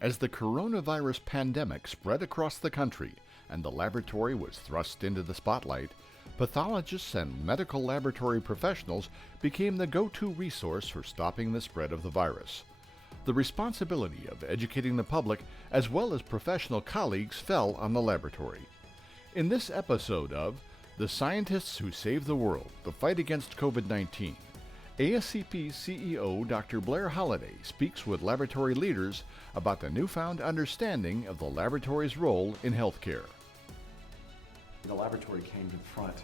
As the coronavirus pandemic spread across the country and the laboratory was thrust into the spotlight, pathologists and medical laboratory professionals became the go-to resource for stopping the spread of the virus. The responsibility of educating the public as well as professional colleagues fell on the laboratory. In this episode of The Scientists Who Saved the World, the Fight Against COVID-19, ASCP CEO Dr. Blair Holliday speaks with laboratory leaders about the newfound understanding of the laboratory's role in healthcare. The laboratory came to the front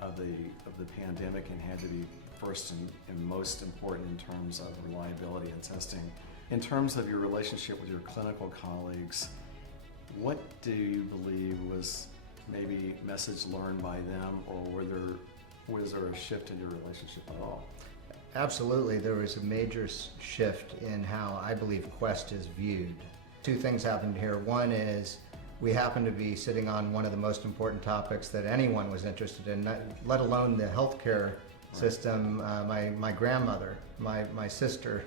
of the pandemic and had to be first and most important in terms of reliability and testing. In terms of your relationship with your clinical colleagues, what do you believe was maybe a message learned by them, or was there a shift in your relationship at all? Absolutely, there was a major shift in how I believe Quest is viewed. Two things happened here. One is we happened to be sitting on one of the most important topics that anyone was interested in, let alone the healthcare system. My grandmother, my sister,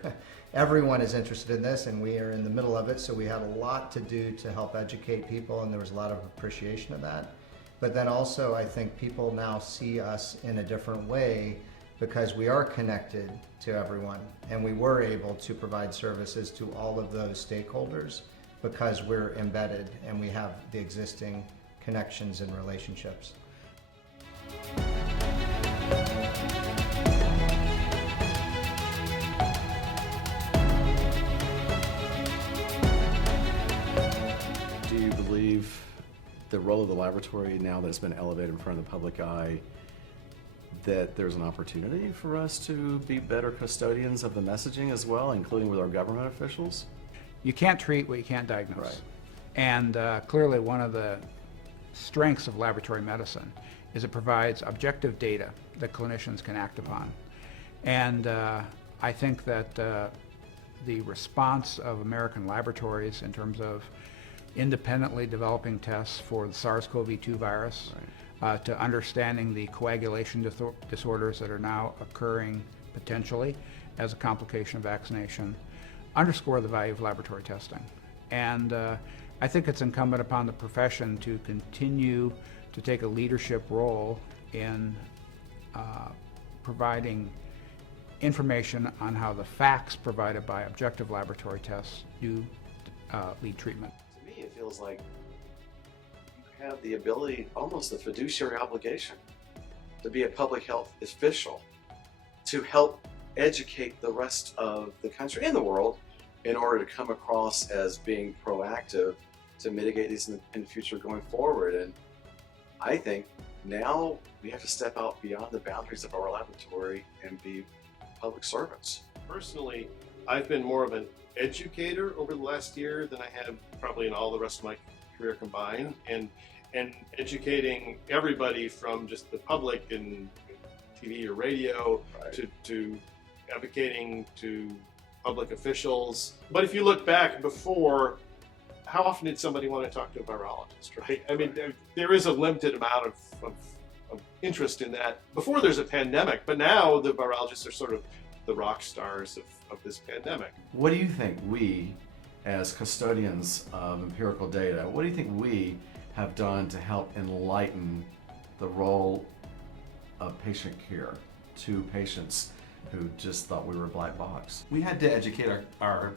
everyone is interested in this, and we are in the middle of it, so we had a lot to do to help educate people, and there was a lot of appreciation of that. But then also, I think people now see us in a different way because we are connected to everyone, and we were able to provide services to all of those stakeholders because we're embedded and we have the existing connections and relationships. Do you believe the role of the laboratory, now that it's been elevated in front of the public eye, that there's an opportunity for us to be better custodians of the messaging as well, including with our government officials? You can't treat what you can't diagnose. Right. And clearly one of the strengths of laboratory medicine is it provides objective data that clinicians can act upon. And I think that the response of American laboratories in terms of independently developing tests for the SARS-CoV-2 virus, to understanding the coagulation disorders that are now occurring potentially as a complication of vaccination, underscore the value of laboratory testing. And I think it's incumbent upon the profession to continue to take a leadership role in providing information on how the facts provided by objective laboratory tests do lead treatment. To me, it feels like you have the ability, almost a fiduciary obligation, to be a public health official, to help educate the rest of the country and the world in order to come across as being proactive to mitigate these in the future going forward. And I think now we have to step out beyond the boundaries of our laboratory and be public servants. Personally, I've been more of an educator over the last year than I have probably in all the rest of my career combined, and educating everybody from just the public and TV or radio to advocating to public officials. But if you look back before, how often did somebody want to talk to a virologist, right? I mean, there is a limited amount of interest in that before there's a pandemic, but now the virologists are sort of the rock stars of this pandemic. What do you think we, as custodians of empirical data, what do you think we have done to help enlighten the role of patient care to patients who just thought we were a black box? We had to educate our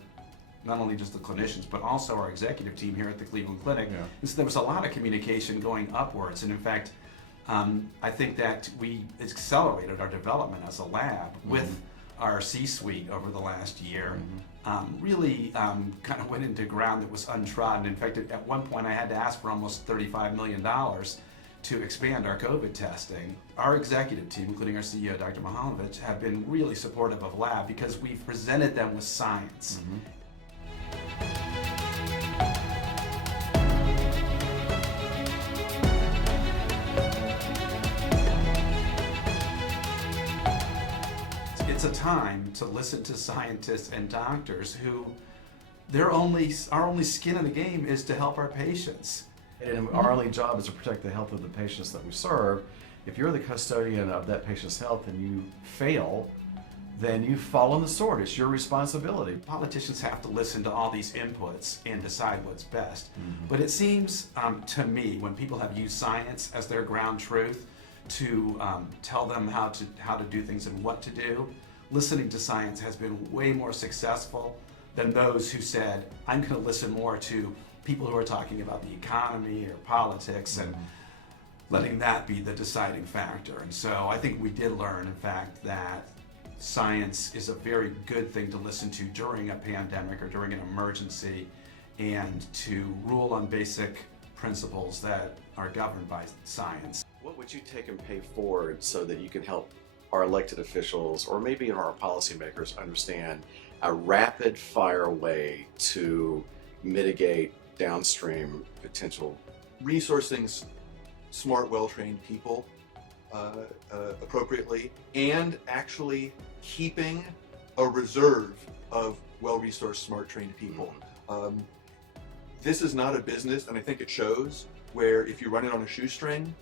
not only just the clinicians, but also our executive team here at the Cleveland Clinic. Yeah. And so there was a lot of communication going upwards. And in fact, I think that we accelerated our development as a lab with our C-suite over the last year. Really kind of went into ground that was untrodden. In fact, at one point I had to ask for almost $35 million to expand our COVID testing. Our executive team, including our CEO, Dr. Mihaljevic, have been really supportive of lab because we've presented them with science. It's a time to listen to scientists and doctors who our only skin in the game is to help our patients. And our only job is to protect the health of the patients that we serve. If you're the custodian of that patient's health and you fail, then you fall on the sword. It's your responsibility. Politicians have to listen to all these inputs and decide what's best. But it seems to me, when people have used science as their ground truth to tell them how to do things and what to do, listening to science has been way more successful than those who said, I'm going to listen more to people who are talking about the economy or politics and letting that be the deciding factor. And so I think we did learn, in fact, that science is a very good thing to listen to during a pandemic or during an emergency, and to rule on basic principles that are governed by science. What would you take and pay forward so that you can help our elected officials, or maybe even our policymakers, understand a rapid fire way to mitigate downstream potential? Resourcing smart, well-trained people appropriately, and actually keeping a reserve of well-resourced, smart, trained people. This is not a business, and I think it shows, where if you run it on a shoestring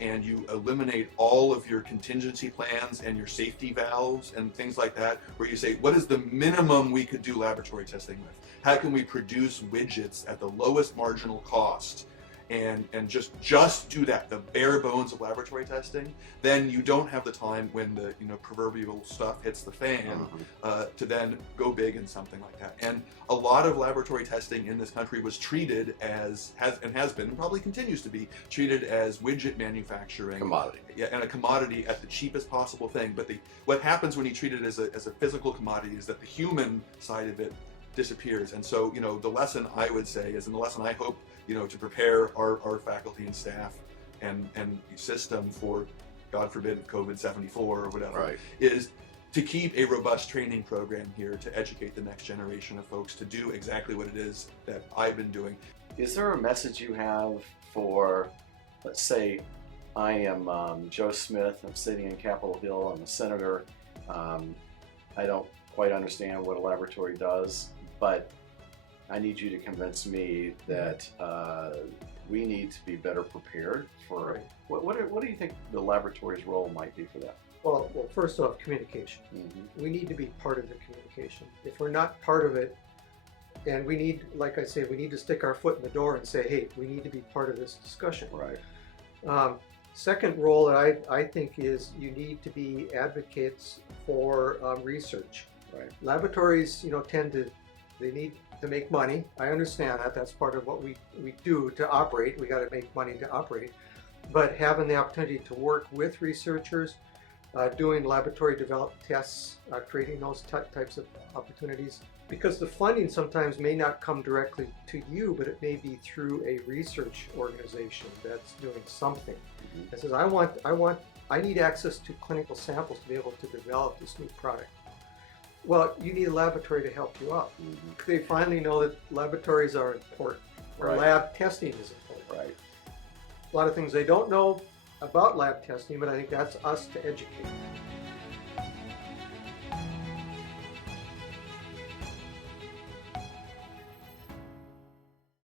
and you eliminate all of your contingency plans and your safety valves and things like that, where you say, what is the minimum we could do laboratory testing with? How can we produce widgets at the lowest marginal cost? And just do that, the bare bones of laboratory testing, then you don't have the time when the proverbial stuff hits the fan to then go big in something like that. And a lot of laboratory testing in this country was treated as, has been, and probably continues to be, treated as widget manufacturing. Commodity. Yeah, and a commodity at the cheapest possible thing. But what happens when you treat it as a physical commodity is that the human side of it disappears. And so, the lesson I would say is, and the lesson I hope to prepare our faculty and staff and system for, God forbid, COVID-74 or whatever, is to keep a robust training program here to educate the next generation of folks to do exactly what it is that I've been doing. Is there a message you have for, let's say, I am Joe Smith, I'm sitting in Capitol Hill, I'm a senator, I don't quite understand what a laboratory does, but I need you to convince me that we need to be better prepared for. What do you think the laboratory's role might be for that? Well, first off, communication. We need to be part of the communication. If we're not part of it, and we need, like I say, we need to stick our foot in the door and say, hey, we need to be part of this discussion. Right. Second role that I think is you need to be advocates for research. Right. Laboratories, they need to make money. I understand that. That's part of what we do to operate. We got to make money to operate. But having the opportunity to work with researchers, doing laboratory developed tests, creating those types of opportunities, because the funding sometimes may not come directly to you, but it may be through a research organization that's doing something. That says, I need access to clinical samples to be able to develop this new product. Well, you need a laboratory to help you out. They finally know that laboratories are important, or lab testing is important. Right. A lot of things they don't know about lab testing, but I think that's us to educate.